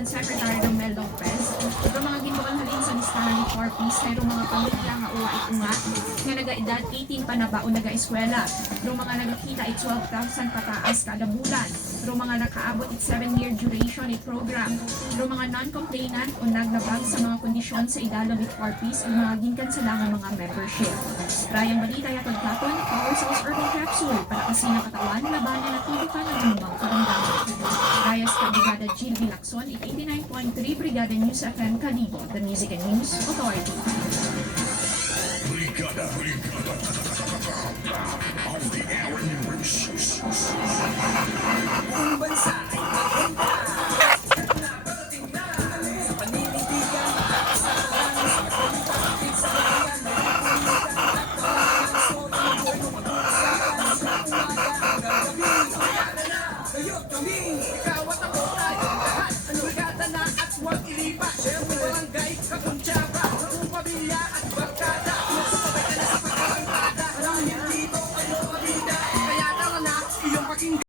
Panguluhan Secretary Romel Lopez, ito mga ginbukan halin sa listahan ni Corpus, mayroong mga pamilya nga uwa itunga, nga nagaedad 18 pa na ba o nagaeskwela, mayroong mga nagakita ay 12,000 pataas kada bulan, mayroong mga nakaabot at 7-year duration ay program, mayroong mga non-complainant o naglabag sa mga kondisyon sa idalo ni Corpus ang mga ginkansalang mga membership. Rayang balita yatod kapon, Power Source Urban Capsule, para kasi nakatawan, labanan at tubukan ng anumang karamdaman. Rayas ka Brigada Jill Vilacson, 89.3 Brigada News FM Kalibo, the Music and News Authority. Brigada of the Aaron News. Buong bansa ay maganda. Naparating na sa paninindigan, makakasalan sa pagpapakit sa bayan, nagpupunta at tawagan so tuloy mo mag-uusapan sa umaga hanggang gabi. Kayo't kami, ikaw at ako ay lahat. Brigada na at huwag ilipat. Siyempre barangay, kakuntsaba, kung pamilya at barkada.